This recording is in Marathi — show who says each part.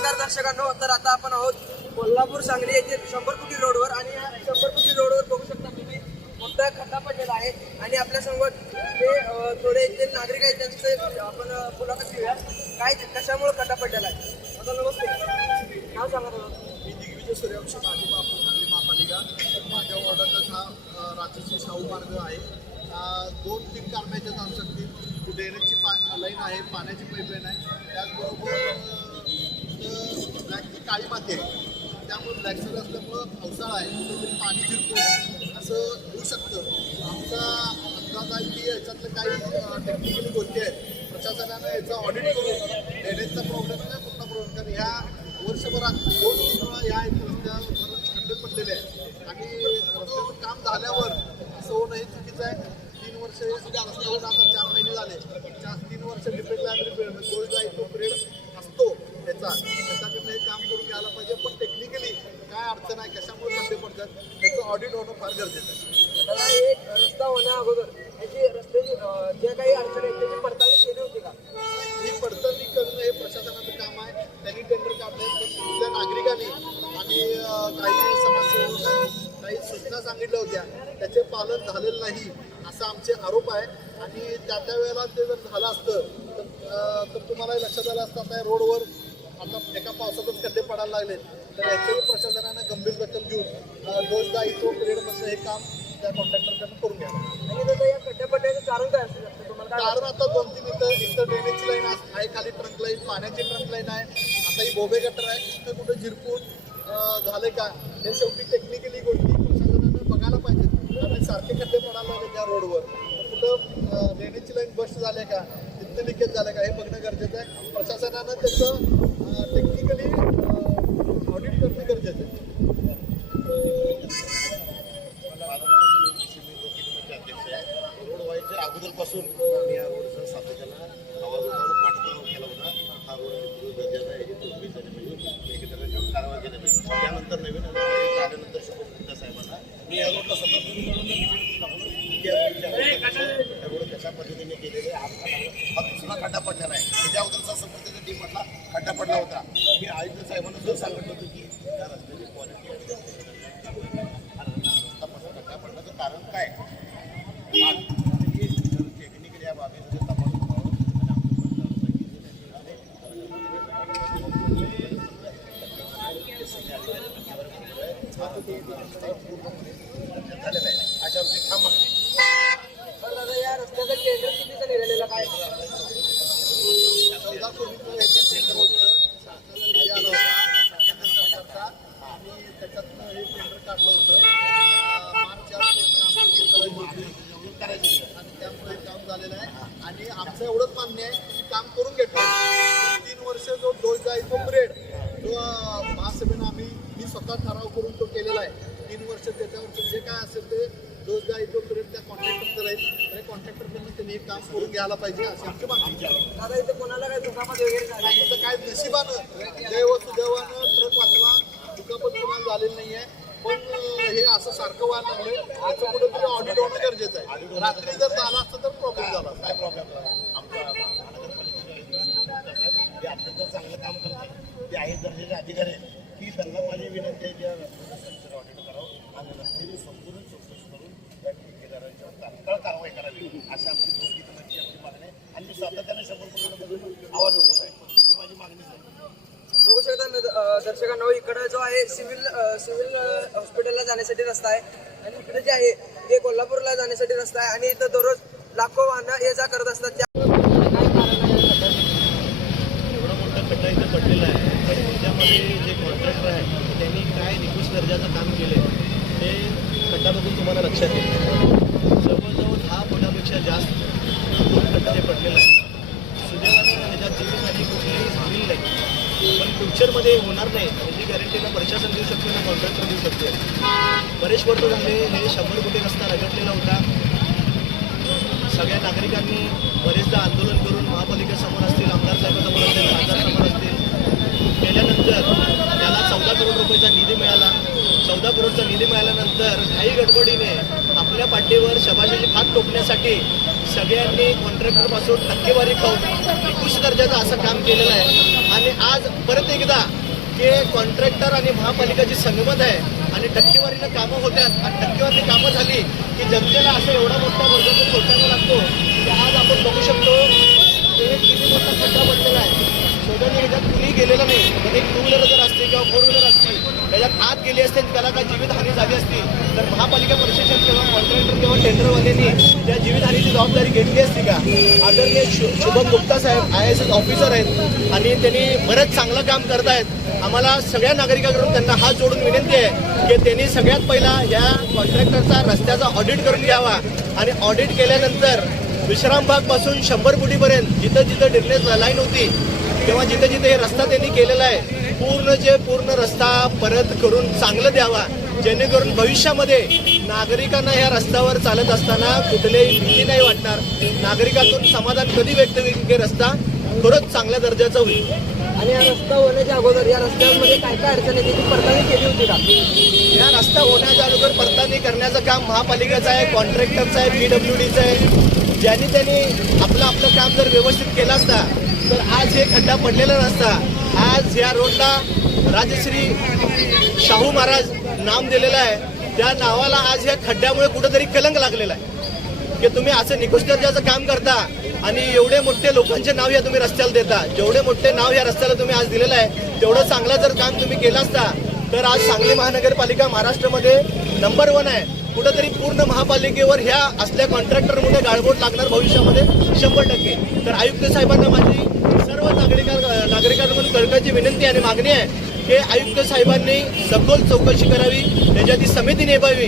Speaker 1: नमस्कार दर्शकांनो तर आता आपण आहोत कोल्हापूर सांगली येथील शंभर फुटी रोडवर आणि या शंभर फुटी रोडवर बघू शकता तुम्ही मोठा खड्डा पडलेला आहे आणि आपल्यासमोर जे थोडे येथील नागरिक आहेत त्यांचे आपण मुलाखत घेऊया. काय कशामुळे खड्डा पडलेला आहे? आता नमस्ते. नाव सांगा
Speaker 2: मी दिग्विजय सूर्यवंशी माझी बापू सांगली महापालिका. माझ्या वॉर्डातच हा अ, शाहू मार्ग आहे. दोन तीन कारणं जाऊ शकतील कुठे ड्रेनेजची पा लाईन आहे पाण्याची पाईपलाईन आहे. त्याचबरोबर ब्लॅकची काळी माती आहे. त्यामुळे ब्लॅक सर असल्यामुळं पावसाळा आहे. कुठेतरी पाणी फिरतो असं होऊ शकतं. आमचा अंदाज आहे की याच्यातलं काही टेक्निकली गोष्टी आहेत. प्रशासनानं याचा ऑडिट करून ड्रेनेजचा प्रॉब्लेम नाही पूर्ण प्रॉब्लेम कारण ह्या वर्षभरात दोन तीन वेळा या रस्त्यावर खड्डे पडलेले आहेत. आणि रस्त्याचं काम झाल्यावर असं होणं हे चुकीचं आहे. तीन वर्ष रस्त्यावर आता चार महिने झाले. चार तीन वर्ष डिपेंड लायब्ररी दोन जाई तो पिरियड असतो त्याचा घ्यायला पाहिजे पण टेक्निकली काय अडचण आहे कशामुळे खड्डे पडतात त्याचं ऑडिट होणं फार गरजेचं आहे.
Speaker 1: एक रस्ता होण्या अगोदर त्याची रस्त्याची ज्या काही अडचणी आहेत त्याची पडताळणी केली होती का?
Speaker 2: ही पडताळणी करणं हे प्रशासनाचं काम आहे. त्यांनी टेंडर काढले तिथल्या नागरिकांनी आणि काही समाजसेवकांनी काही सूचना सांगितल्या होत्या. त्याचे पालन झालेलं नाही असा आमचे आरोप आहे. आणि त्या त्या वेळेला ते जर झालं असतं तर तुम्हालाही लक्षात आलं असतं आता रोडवर आता एका पावसातच खड्डे पडायला लागले. तर याचंही प्रशासनानं गंभीर दखल घेऊन अं, दोषदा इथो पिरियडमधलं हे काम त्या कॉन्ट्रॅक्टरकडनं करून घ्यावं
Speaker 1: आणि त्याचं या खड्ड्या पडण्याचं कारण काय असू शकतं? तुम्हाला
Speaker 2: कारण आता दोन तीन इथं इथं ड्रेनेजची लाईन आहे खाली ट्रंक लाईन पाण्याची ट्रंक लाईन आहे. आता ही बोबे गटर आहे कुठे कुठे झिरपून झाले का? हे शेवटी टेक्निकली गोष्टी प्रशासनानं बघायला पाहिजेत. आणि सारखे खड्डे पडायला लागले त्या रोडवर कुठं ड्रेनेजची लाईन बस्ट झाले का? तिथं लिकेज झालं का? हे बघणं गरजेचं आहे. प्रशासनानं त्याचं टेक्निकली ऑडिट करणं गरजेचं आहे.
Speaker 3: रोड व्हायच्या अगोदरपासून आम्ही या रोडचा सातत्याला आवाज उठावून पाठपुरावा केला होता. हा रोड इम्प्रूव्ह गरजेचा आहे. याची चौकशी झाली पाहिजे एकत्र कारवाई केली पाहिजे. त्यानंतर नवीन आल्यानंतर शुभम गुप्ता साहेबांना. मी या रोडला सतत विनंती दाखवलं की या रोडची अवस्था कशी आहे, या रोड कशा पद्धतीने केलेले हा दुसरा खड्डा पडलेला आहे. त्याच्या अगोदरचा संपर्क टीम मधला खड्डा पडला होता. मी आयुक्त साहेबांना सुद्धा सांगितलं होतं की त्या रस्त्याची क्वालिटी रस्ता खड्डा पडण्याचं कारण काय? टेक्निकली या बाबीमध्ये तपास करावा आणि
Speaker 2: स्वतः ठराव करून तो केलेला आहे. तीन वर्ष त्याच्यावरचं जे काय असेल ते डोस आहे तो पिरियड त्या कॉन्ट्रॅक्टरचं राहील. त्या कॉन्ट्रॅक्टरकडनं त्यांनी हे काम करून घ्यायला पाहिजे अशी आमची मागणी.
Speaker 1: दादा इथे कोणाला काय दुखापत वगैरे झाली
Speaker 2: इथं काय नशिबानं देव सुदैवानं ट्रक वाचला दुखापत कोणाला झालेली नाही आहे पण हे असं सारखं व्हायला लागले याचं कुठेतरी ऑडिट होणं गरजेचं आहे. रात्री जर झालं असतं तर प्रॉब्लेम झाला.
Speaker 3: काय प्रॉब्लेम आमच्या महानगरपालिकेचे चांगलं काम करतात. ते आहे दर्जाचे अधिकारी. आहेत की त्यांना माझी विनंती आहे की या रस्त्याचं ऑडिट करावं आणि रस्त्याची संपूर्ण चौकशी करून त्या ठेकेदारांच्यावर तात्काळ कारवाई करावी अशी आमची दोन नक्की आमची मागणी आहे. आणि मी सातत्याने शंभर कोटी आवाज उठवत आहे. ही माझी मागणी आहे.
Speaker 1: बघू शकता दर्शकांनो इकडं जो आहे सिव्हिल सिव्हिल हॉस्पिटलला जाण्यासाठी रस्ता आहे आणि इकडे जे आहे हे कोल्हापूरला जाण्यासाठी रस्ता आहे आणि इथं दररोज लाखो वाहनं ये जा करत असतात. त्या या?
Speaker 4: एवढा मोठा खड्डा इथं पडलेला आहे. पण त्याच्यामध्ये जे कॉन्ट्रॅक्टर आहे त्यांनी काय निकृष्ट दर्जाचं काम केलं ते खड्डा बघून तुम्हाला लक्षात येईल. जवळजवळ दहा फुटापेक्षा जास्त खड्डा ते पडलेला आहे सुदैवानं ह्याच्यात जीवितहानी कुठलीही झालेली नाही. पण फ्युचरमध्ये होणार नाही याची गॅरंटी ना प्रशासन देऊ शकते ना कॉन्ट्रॅक्टर देऊ शकते. बरेच वर्ष झाले हे शंभर कोटी रस्ता रगडलेला होता. सगळ्या नागरिकांनी बरेचदा आंदोलन करून महापालिका मिळाल्यानंतर काही गडबडीने आपल्या पाठीवर शबाशाची भाग टोकण्यासाठी सगळ्यांनी कॉन्ट्रॅक्टरपासून टक्केवारी खाऊन निकृष्ट दर्जाचं असं काम केलेलं आहे. आणि आज परत एकदा हे कॉन्ट्रॅक्टर आणि महापालिकाची संगमत आहे आणि टक्केवारीनं कामं होत्यात. आणि टक्केवारी कामं झाली की जनतेला असं एवढा मोठा वर्गातून सोसायला लागतो की आज आपण बघू शकतो हे किती मोठा खड्डा बनलेला आहे. शोधाने ह्याच्यात कुणी गेलेलं नाही. पण एक टू व्हीलर जर असते किंवा फोर व्हीलर असते त्याच्यात आत गेली असते आणि त्याला काय जीवितहानी झाली असती. तर महापालिका प्रशासन किंवा कॉन्ट्रॅक्टर किंवा टेंडरवाल्यांनी त्या जीवितहानीची जबाबदारी घेतली असती का? आदरणीय शु शुभम गुप्ता साहेब आय एस एस ऑफिसर आहेत आणि त्यांनी बरंच चांगलं काम करतायत. आम्हाला सगळ्या नागरिकांकडून त्यांना हात जोडून विनंती आहे की त्यांनी सगळ्यात पहिला या कॉन्ट्रॅक्टरचा रस्त्याचा ऑडिट करून घ्यावा. आणि ऑडिट केल्यानंतर विश्रामबागपासून शंभर फुटीपर्यंत जिथं जिथं ड्रेनेज लाईन होती किंवा जिथे जिथे हे रस्ता त्यांनी केलेला आहे पूर्ण जे पूर्ण रस्ता परत करून चांगलं द्यावा जेणेकरून भविष्यामध्ये नागरिकांना या रस्त्यावर चालत असताना कुठलीही भीती नाही वाटणार. नागरिकातून समाधान कधी व्यक्त होईल की रस्ता खरंच चांगल्या दर्जाचा होईल?
Speaker 1: आणि हा रस्ता होण्याच्या अगोदर या रस्त्यामध्ये काय काय अडचण आहे त्याची पडताळणी केली होती का?
Speaker 4: या रस्ता होण्याच्या अगोदर पडताळणी करण्याचं काम महापालिकेचं आहे कॉन्ट्रॅक्टरचं आहे पी डब्ल्यू डीचं आहे. ज्यांनी त्यांनी आपलं आपलं काम जर व्यवस्थित केलं असता तर आज हे खड्डा पडलेला नसता आज या रोडला राजश्री शाहू महाराज नाम दिलेलं आहे. त्या नावाला आज या खड्ड्यामुळे कुठंतरी कलंक लागलेला आहे. की तुम्ही असं निकृष्ट दर्जाचं काम करता आणि एवढे मोठे लोकांचे नाव या तुम्ही रस्त्याला देता. जेवढे मोठे नाव या रस्त्याला तुम्ही आज दिलेलं आहे तेवढं चांगलं जर काम तुम्ही केलं असता तर आज सांगली महानगरपालिका महाराष्ट्रामध्ये नंबर वन आहे. कुठंतरी पूर्ण महापालिकेवर ह्या असल्या कॉन्ट्रॅक्टरमुळे गाळबोट लागणार भविष्यामध्ये शंभर टक्के. तर आयुक्त साहेबांना माझी सर्व नागरिकां नागरिकांकडून कळकळीची विनंती आणि मागणी आहे की आयुक्त साहेबांनी सखोल चौकशी करावी त्याच्यात ती समिती नेमावी